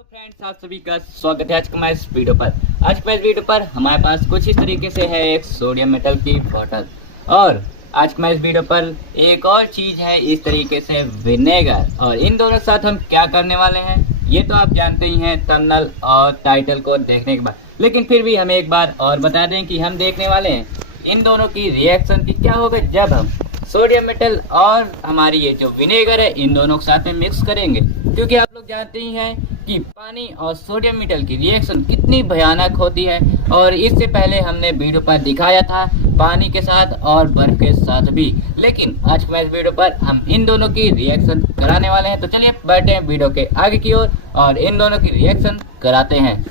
Hello friends, आप सभी का स्वागत है आज का इस वीडियो पर। आज का इस वीडियो पर हमारे पास कुछ इस तरीके से है एक सोडियम मेटल की बोतल, और आज का इस वीडियो पर एक और चीज़ है इस तरीके से विनेगर। और इन दोनों के साथ हम क्या करने वाले हैं ये तो आप जानते ही हैं थंबनेल और टाइटल को देखने के बाद, लेकिन फिर भी हम एक बार और बता दें कि हम देखने वाले हैं इन दोनों की रिएक्शन की क्या होगा जब हम सोडियम मेटल और हमारी ये जो विनेगर है इन दोनों के साथ में मिक्स करेंगे। क्योंकि आप लोग जानते ही हैं कि पानी और सोडियम मेटल की रिएक्शन कितनी भयानक होती है, और इससे पहले हमने वीडियो पर दिखाया था पानी के साथ और बर्फ के साथ भी, लेकिन आज के इस वीडियो पर हम इन दोनों की रिएक्शन कराने वाले हैं। तो चलिए बैठे हैं वीडियो के आगे की ओर और इन दोनों की रिएक्शन कराते हैं।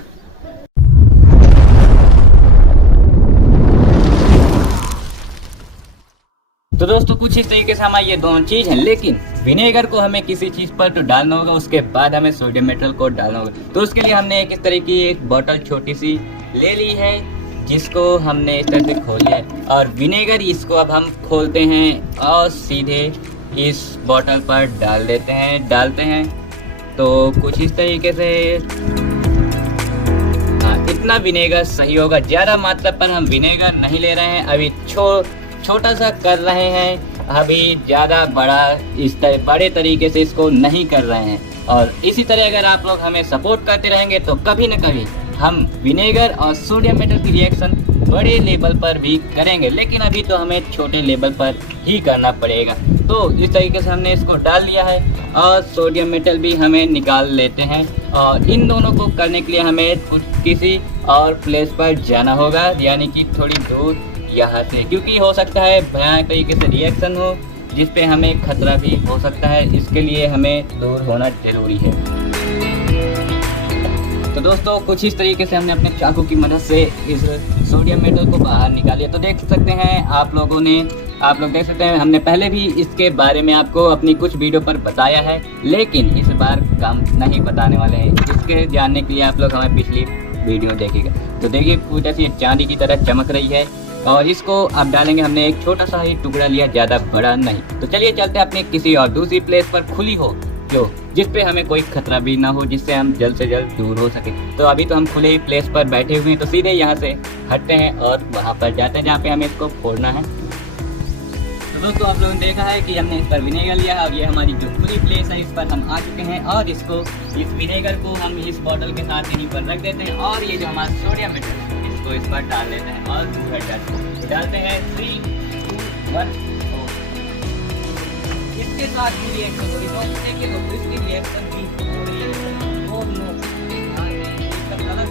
तो दोस्तों कुछ इस तरीके से हमारी ये दोनों चीज हैं, लेकिन विनेगर को हमें किसी चीज पर तो डालना होगा, उसके बाद हमें सोडियम मेटल को डालना होगा। तो उसके लिए हमने एक इस तरह की एक बोतल छोटी सी ले ली है, जिसको हमने इस तरह से खोल लिया है, और विनेगर इसको अब हम खोलते हैं और सीधे इस बोतल पर डालते हैं। तो कुछ इस तरीके से इतना विनेगर सही होगा। ज़्यादा मात्रा पर हम विनेगर नहीं ले रहे हैं, अभी छोटा सा कर रहे हैं, अभी ज़्यादा बड़े तरीके से इसको नहीं कर रहे हैं। और इसी तरह अगर आप लोग हमें सपोर्ट करते रहेंगे तो कभी न कभी हम विनेगर और सोडियम मेटल की रिएक्शन बड़े लेवल पर भी करेंगे, लेकिन अभी तो हमें छोटे लेवल पर ही करना पड़ेगा। तो इस तरीके से हमने इसको डाल लिया है और सोडियम मेटल भी हमें निकाल लेते हैं। और इन दोनों को करने के लिए हमें किसी और प्लेस पर जाना होगा, यानी कि थोड़ी दूर यहाँ से, क्योंकि हो सकता है भयानक तरीके से रिएक्शन हो जिस पे हमें खतरा भी हो सकता है। इसके लिए हमें दूर होना जरूरी है। तो दोस्तों कुछ इस तरीके से हमने अपने चाकू की मदद से इस सोडियम मेटल को बाहर निकालिया। तो देख सकते हैं आप लोग देख सकते हैं हमने पहले भी इसके बारे में आपको अपनी कुछ वीडियो पर बताया है, लेकिन इस बार कम नहीं बताने वाले हैं। इसके जानने के लिए आप लोग हमें पिछली वीडियो देखेगा। तो देखिए पूरा ये चांदी की तरह चमक रही है, और इसको अब डालेंगे। हमने एक छोटा सा ही टुकड़ा लिया, ज़्यादा बड़ा नहीं। तो चलिए चलते हैं अपने किसी और दूसरी प्लेस पर, खुली हो जो जिस पे हमें कोई खतरा भी ना हो, जिससे हम जल्द से जल्द दूर हो सके। तो अभी तो हम खुले ही प्लेस पर बैठे हुए हैं, तो सीधे यहाँ से हटते हैं और वहाँ पर जाते हैं जहाँ पे हमें इसको फोड़ना है। तो दोस्तों आप लोगों ने देखा है कि हमने इस पर विनेगर लिया है, और ये हमारी जो खुली प्लेस है इस पर हम आ चुके हैं, और इस विनेगर को हम इस बॉटल के साथ यहीं पर रख देते हैं, और ये जो हमारा सोडियम मेटल इसको इस पर डाल देते हैं और डालते हैं 3, 2, 1। इसके साथ भी रिएक्शन हो रही है, तो देखिए तो इसकी रिएक्शन भी हो रही है। वो लोग इसका कलर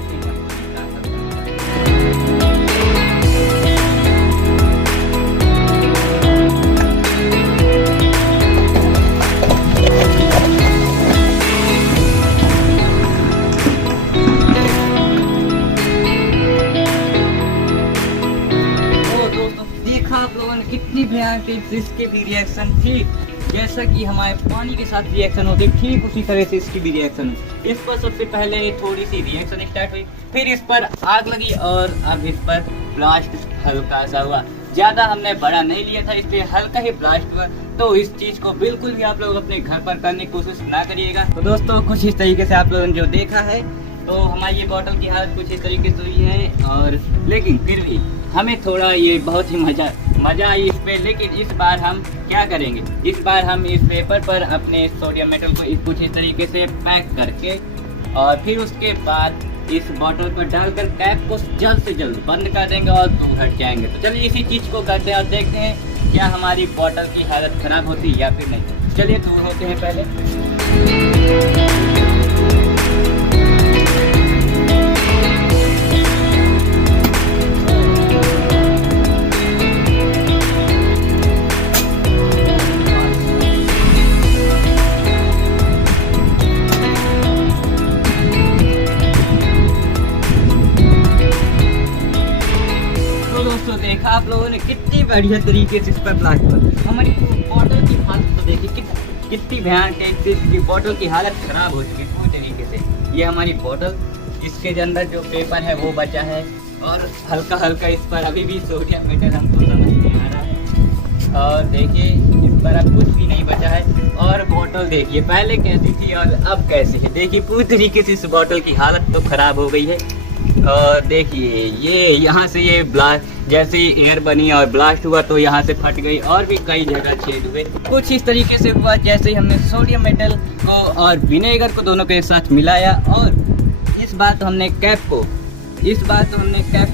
आप लोगों ने कितनी भयानक इसकी भी रिएक्शन थी, जैसा कि हमारे पानी के साथ रिएक्शन होती है ठीक उसी तरह से इसकी भी रिएक्शन हुई। इस पर सबसे पहले थोड़ी सी रिएक्शन स्टार्ट हुई, फिर इस पर आग लगी, और अब इस पर ब्लास्ट हल्का सा हुआ। ज़्यादा हमने बड़ा नहीं लिया था, इसलिए हल्का ही ब्लास्ट हुआ। तो इस चीज़ को बिल्कुल भी आप लोग अपने घर पर करने की कोशिश ना करिएगा। तो दोस्तों कुछ इस तरीके से आप लोगों ने जो देखा है, तो हमारी ये बॉटल की हालत कुछ इस तरीके से हुई है, और लेकिन फिर भी हमें थोड़ा ये बहुत ही मज़ा आई इस पे। लेकिन इस बार हम क्या करेंगे, इस बार हम इस पेपर पर अपने सोडियम मेटल को कुछ इस तरीके से पैक करके, और फिर उसके बाद इस बॉटल पर डालकर कैप को जल्द से जल्द बंद कर देंगे और दूर हट जाएंगे। तो चलिए इसी चीज़ को करते हैं और देखते हैं क्या हमारी बॉटल की हालत ख़राब होती है या फिर नहीं। चलिए दूर होते हैं पहले। देखा आप लोगों ने कितनी बढ़िया तरीके से इस पर ब्लास्ट हुआ। हमारी बॉटल की हालत तो देखिए कितनी भयानक है, इसकी बॉटल की हालत खराब हो चुकी है पूरी तरीके से। ये हमारी बॉटल, इसके अंदर जो पेपर है वो बचा है, और हल्का इस पर अभी भी सोडियम मेटल हमको समझ नहीं आ रहा है। और देखिए इस बड़ा कुछ भी नहीं बचा है। और बोतल देखिए पहले कैसी थी और अब कैसी है, देखिए पूरी तरीके से इस बोतल की हालत तो खराब हो गई है। और देखिए ये यहाँ से ये ब्लास्ट जैसे एयर बनी और ब्लास्ट हुआ तो यहाँ से फट गई और भी कई जगह छेद हुए। कुछ इस तरीके से हुआ जैसे ही हमने सोडियम मेटल को और विनेगर को दोनों के साथ मिलाया, और इस बार तो हमने कैप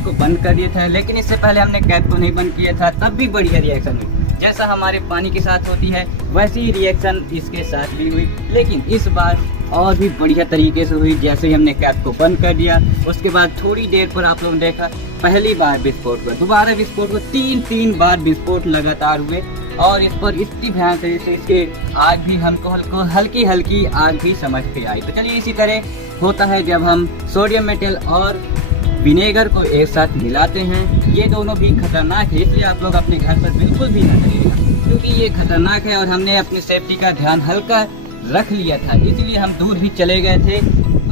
को बंद कर दिया था, लेकिन इससे पहले हमने कैप को नहीं बंद किया था तब भी बढ़िया रिएक्शन हुई। जैसा हमारे पानी के साथ होती है वैसी ही रिएक्शन इसके साथ भी हुई, लेकिन इस बार और भी बढ़िया तरीके से हुई। जैसे ही हमने कैप को बंद कर दिया उसके बाद थोड़ी देर पर आप लोगों ने देखा पहली बार विस्फोट हुआ, दोबारा विस्फोट हुआ, तीन बार विस्फोट लगातार हुए। और इस पर इतनी भयानक तरीके से इसके आग भी हमको हल्की आग भी समझ के आई। तो चलिए इसी तरह होता है जब हम सोडियम मेटल और विनेगर को एक साथ मिलाते हैं। ये दोनों भी खतरनाक है, इसलिए आप लोग अपने घर पर बिल्कुल भी ना करिएगा, क्योंकि ये खतरनाक है। और हमने अपनी सेफ्टी का ध्यान हल्का रख लिया था, इसलिए हम दूर भी चले गए थे।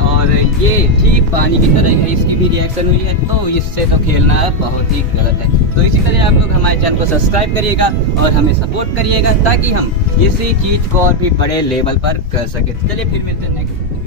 और ये ठीक पानी की तरह है, इसकी भी रिएक्शन हुई है, तो इससे तो खेलना बहुत ही गलत है। तो इसी तरह आप लोग हमारे चैनल को सब्सक्राइब करिएगा और हमें सपोर्ट करिएगा ताकि हम इसी चीज़ को और भी बड़े लेवल पर कर सकें। चलिए फिर मिलते हैं नेक्स्ट।